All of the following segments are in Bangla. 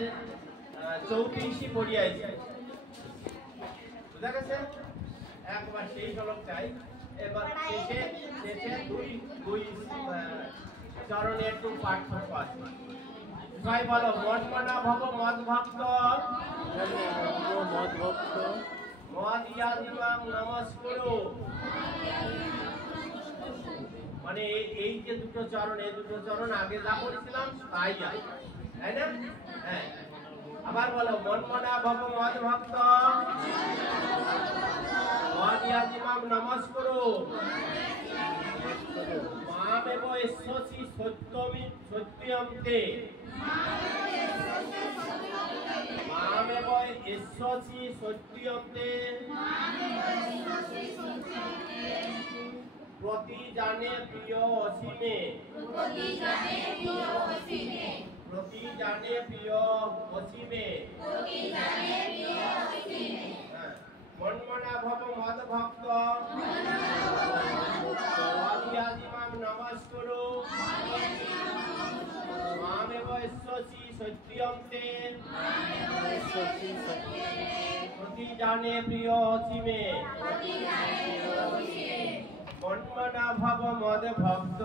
34 পড়ি আইছে বুঝা গেছে একবার সেই ঝলকটাই এবার শেষে দুই চরণে একটু পার্থক্য আছে সবাই বলো মনমনা ভব মদ ভক্ত মদিয়াদিমাং নমস্কুরু মানে এই যে দুটো চরণ আগে যা বলেছিলাম তাই আছে তাই না হ্যাঁ আবার বলো মনমনা ভব মদ ভক্ত মদিয়াদিমাং নমস্কুরু মামেব এসসি সত্যমতে মামেব এসসি সত্যমতে প্রতি জানে প্রিয় অসীমে মনমনা ভব মদ ভক্ত মদিয়াদিমাং নমস্কুরু মামেব এসসি সত্যমতে প্রতি জানে প্রিয় অসীমে মনমনা ভব মদ ভক্ত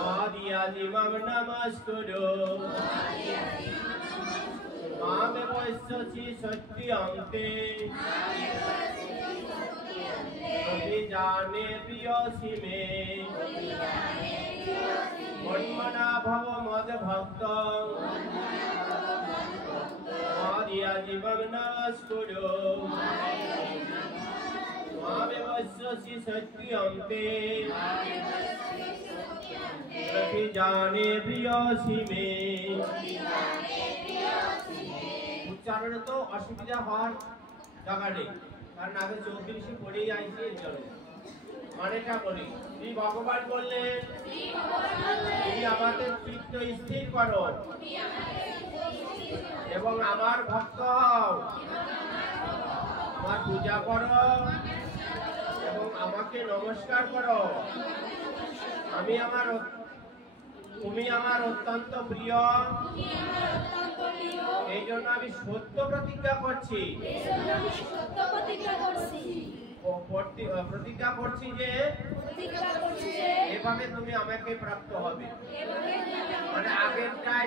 মদিয়াদিমাং নমস্কুরু মামেব এসসি সত্যমতে প্রতি জানে প্রিয় অসীমে মনমনা ভব মদ ভক্ত মদিয়াদিমাং নমস্কুরু মামেব এসসি সত্যমতে প্রতি জানে প্রিয় অসীমে উচ্চারণে তো অসুবিধা হওয়ার জায়গা নেই কারণ আগে 34 পড়েই আইছি এর জন্য মানেটা বলি শ্রী ভগবান বললেন তুমি আমাদের চিত্ত স্থির করো এবং আমার ভক্ত হও আমার পূজা করো এবং আমাকে নমস্কার করো তুমি আমার অত্যন্ত প্রিয় এই জন্য আমি সত্য প্রতিজ্ঞা করছি প্রতিজ্ঞা করছি যে এভাবে তুমি আমাকে প্রাপ্ত হবে মানে আগেরটা